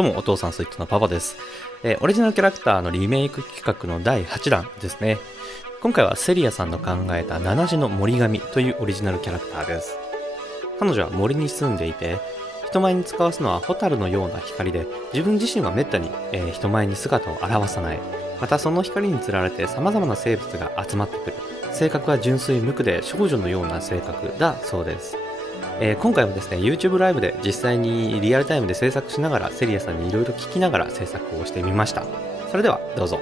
どうもお父さんスイートのパパです。オリジナルキャラクターのリメイク企画の第8弾ですね。今回はセリアさんの考えた七種の森神というオリジナルキャラクターです。彼女は森に住んでいて、人前に使わすのはホタルのような光で、自分自身はめったに、人前に姿を現さない。またその光につられて様々な生物が集まってくる。性格は純粋無垢で少女のような性格だそうです。今回もですね YouTube ライブで実際にリアルタイムで制作しながらセリアさんにいろいろ聞きながら制作をしてみました。それではどうぞ。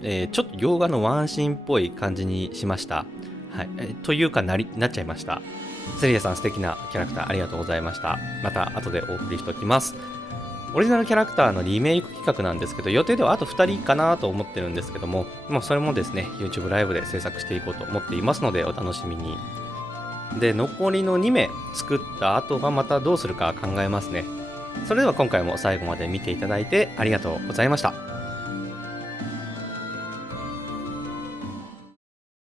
ちょっと洋画のワンシーンっぽい感じにしました。はい。というかなっちゃいました。セリアさん素敵なキャラクターありがとうございました。また後でお送りしておきます。オリジナルキャラクターのリメイク企画なんですけど、予定ではあと2人かなと思ってるんですけども、それもですね、YouTube ライブで制作していこうと思っていますので、お楽しみに。で、残りの2名作った後はまたどうするか考えますね。それでは今回も最後まで見ていただいてありがとうございました。